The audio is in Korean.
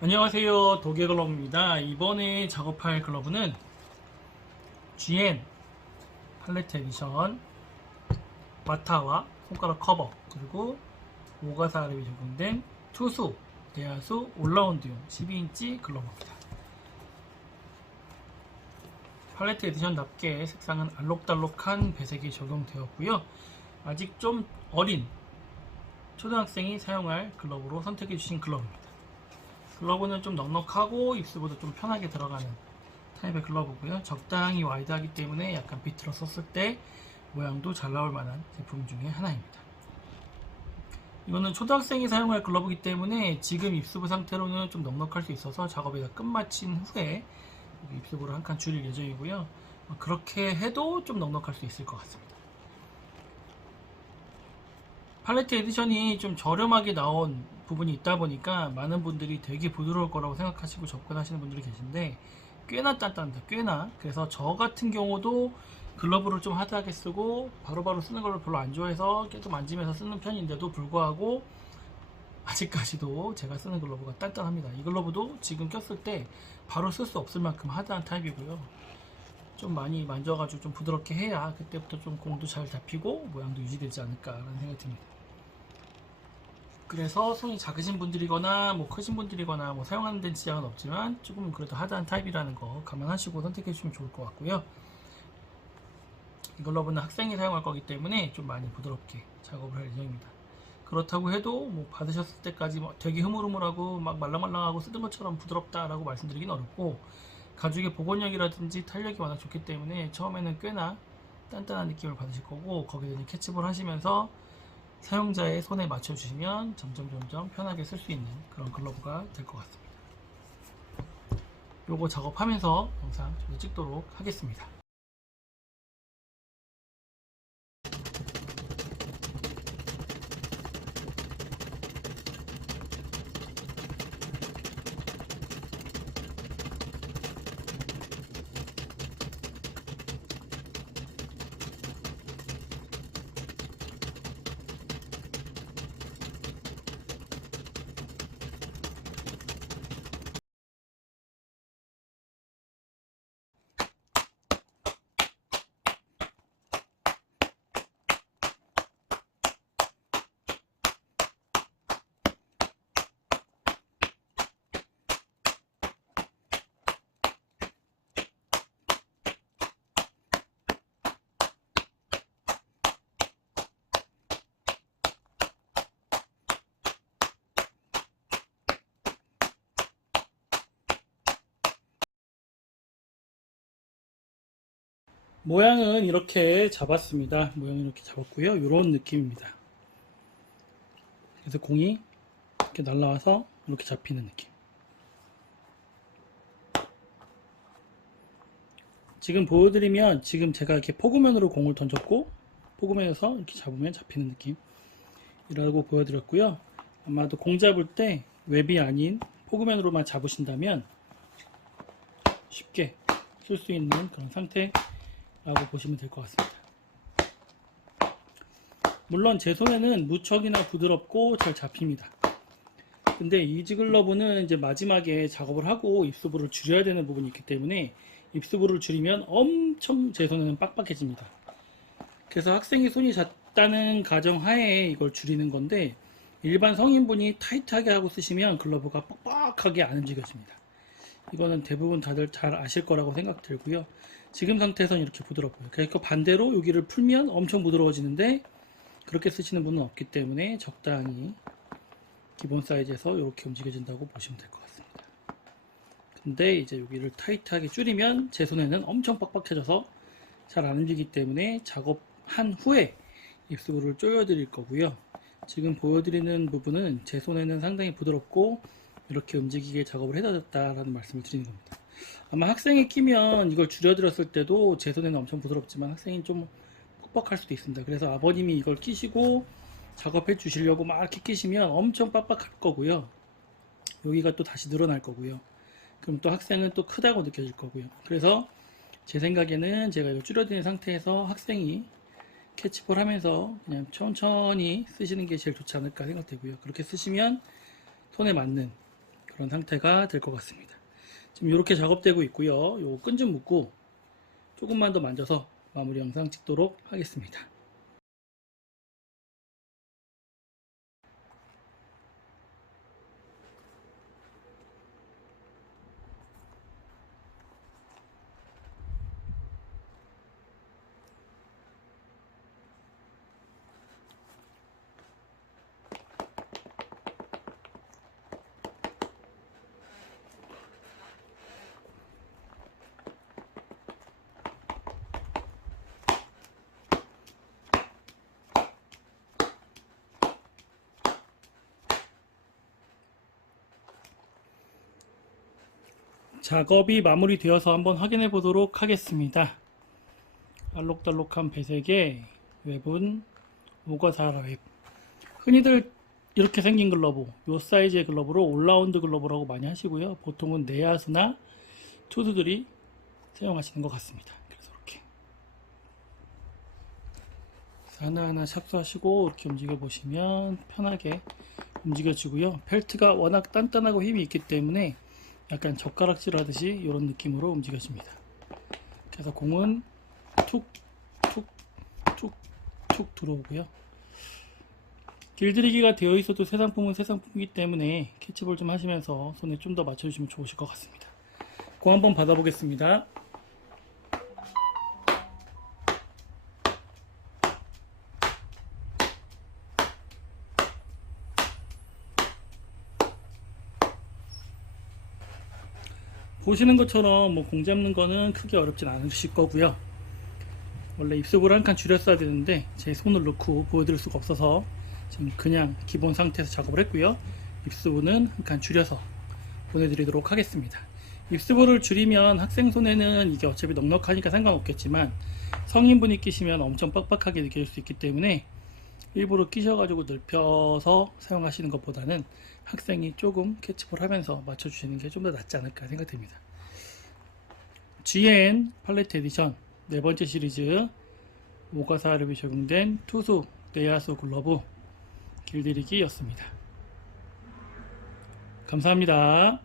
안녕하세요. 도개 글러브입니다. 이번에 작업할 글러브는 GN 팔레트 에디션 마타와 손가락 커버 그리고 오가사름이 적용된 투수 대야수 올라운드용 12인치 글러브입니다. 팔레트 에디션답게 색상은 알록달록한 배색이 적용되었고요. 아직 좀 어린 초등학생이 사용할 글러브로 선택해 주신 글러브입니다 글러브는 좀 넉넉하고 입술보다 좀 편하게 들어가는 타입의 글러브고요. 적당히 와이드하기 때문에 약간 비틀어 썼을 때 모양도 잘 나올 만한 제품 중에 하나입니다. 이거는 초등학생이 사용할 글러브이기 때문에 지금 입수부 상태로는 좀 넉넉할 수 있어서 작업이 다 끝마친 후에 입수부를 한 칸 줄일 예정이고요. 그렇게 해도 좀 넉넉할 수 있을 것 같습니다. 팔레트 에디션이 좀 저렴하게 나온 부분이 있다 보니까 많은 분들이 되게 부드러울 거라고 생각하시고 접근하시는 분들이 계신데 꽤나 단단합니다. 꽤나 그래서 저 같은 경우도 글러브를 좀 하드하게 쓰고 바로 바로 쓰는 걸 별로 안 좋아해서 계속 만지면서 쓰는 편인데도 불구하고 아직까지도 제가 쓰는 글러브가 단단합니다. 이 글러브도 지금 꼈을 때 바로 쓸 수 없을 만큼 하드한 타입이고요. 좀 많이 만져가지고 좀 부드럽게 해야 그때부터 좀 공도 잘 잡히고 모양도 유지되지 않을까라는 생각이 듭니다. 그래서 손이 작으신 분들이거나 뭐 크신 분들이거나 뭐 사용하는 데는 지장은 없지만 조금 그래도 하드한 타입이라해 거 감안하시고 선택해 주시면 좋을 것 같고요. 이 글러브는 학생이 사용할 거기 때문에 좀 많이 부드럽게 작업을 할 예정입니다. 그렇다고 해도 뭐 받으셨을 때까지 뭐 되게 흐물흐물하고 막 말랑말랑하고 쓰던 것처럼 부드럽다라고 말씀드리긴 어렵고 가죽의 복원력이라든지 탄력이 워낙 좋기 때문에 처음에는 꽤나 단단한 느낌을 받으실 거고 거기에 캐치볼 하시면서 사용자의 손에 맞춰주시면 점점 점점 편하게 쓸 수 있는 그런 글러브가 될 것 같습니다. 요거 작업하면서 영상 저도 찍도록 하겠습니다. 모양은 이렇게 잡았습니다. 모양은 이렇게 잡았고요. 이런 느낌입니다. 그래서 공이 이렇게 날라와서 이렇게 잡히는 느낌. 지금 보여드리면 지금 제가 이렇게 포구면으로 공을 던졌고 포구면에서 이렇게 잡으면 잡히는 느낌 이라고 보여드렸고요. 아마도 공 잡을 때 웹이 아닌 포구면으로만 잡으신다면 쉽게 쓸 수 있는 그런 상태 라고 보시면 될 것 같습니다. 물론 제 손에는 무척이나 부드럽고 잘 잡힙니다. 근데 이지 글러브는 이제 마지막에 작업을 하고 입수부를 줄여야 되는 부분이 있기 때문에 입수부를 줄이면 엄청 제 손에는 빡빡해집니다. 그래서 학생이 손이 작다는 가정하에 이걸 줄이는 건데 일반 성인분이 타이트하게 하고 쓰시면 글러브가 뻑뻑하게 안 움직여집니다. 이거는 대부분 다들 잘 아실 거라고 생각 들고요. 지금 상태에서는 이렇게 부드럽고요. 그러니까 반대로 여기를 풀면 엄청 부드러워지는데 그렇게 쓰시는 분은 없기 때문에 적당히 기본 사이즈에서 이렇게 움직여진다고 보시면 될 것 같습니다. 근데 이제 여기를 타이트하게 줄이면 제 손에는 엄청 빡빡해져서 잘 안 움직이기 때문에 작업한 후에 입수부를 조여 드릴 거고요. 지금 보여드리는 부분은 제 손에는 상당히 부드럽고 이렇게 움직이게 작업을 해드렸다라는 말씀을 드리는 겁니다. 아마 학생이 끼면 이걸 줄여드렸을 때도 제 손에는 엄청 부드럽지만 학생이 좀 뻑뻑할 수도 있습니다. 그래서 아버님이 이걸 끼시고 작업해 주시려고 막 이렇게 끼시면 엄청 빡빡할 거고요. 여기가 또 다시 늘어날 거고요. 그럼 또 학생은 또 크다고 느껴질 거고요. 그래서 제 생각에는 제가 이거 줄여드린 상태에서 학생이 캐치볼 하면서 그냥 천천히 쓰시는 게 제일 좋지 않을까 생각되고요. 그렇게 쓰시면 손에 맞는 그런 상태가 될 것 같습니다. 지금 이렇게 작업되고 있고요. 요끈좀 묶고 조금만 더 만져서 마무리 영상 찍도록 하겠습니다. 작업이 마무리되어서 한번 확인해 보도록 하겠습니다. 알록달록한 배색의 웹은 오가사라 웹. 흔히들 이렇게 생긴 글러브, 요 사이즈의 글러브로 올라운드 글러브라고 많이 하시고요. 보통은 네아스나 투수들이 사용하시는 것 같습니다. 그래서 이렇게 하나하나 착수하시고 이렇게 움직여 보시면 편하게 움직여지고요. 펠트가 워낙 단단하고 힘이 있기 때문에 약간 젓가락질 하듯이 이런 느낌으로 움직여집니다. 그래서 공은 툭, 툭, 툭, 툭 들어오고요. 길들이기가 되어 있어도 새 상품은 새 상품이기 때문에 캐치볼 좀 하시면서 손에 좀 더 맞춰주시면 좋으실 것 같습니다. 공 한번 받아보겠습니다. 보시는 것처럼 뭐 공 잡는 거는 크게 어렵진 않으실 거고요. 원래 입속을 한 칸 줄였어야 되는데 제 손을 넣고 보여드릴 수가 없어서 지금 그냥 기본 상태에서 작업을 했고요. 입수부는 한 칸 줄여서 보내드리도록 하겠습니다. 입수부를 줄이면 학생 손에는 이게 어차피 넉넉하니까 상관없겠지만 성인분이 끼시면 엄청 빡빡하게 느껴질 수 있기 때문에 일부러 끼셔가지고 넓혀서 사용하시는 것보다는 학생이 조금 캐치볼 하면서 맞춰주시는 게 좀 더 낫지 않을까 생각됩니다. GN 팔레트 에디션 네 번째 시리즈 모가사르비 적용된 투수 내야수 글러브 길들이기였습니다. 감사합니다.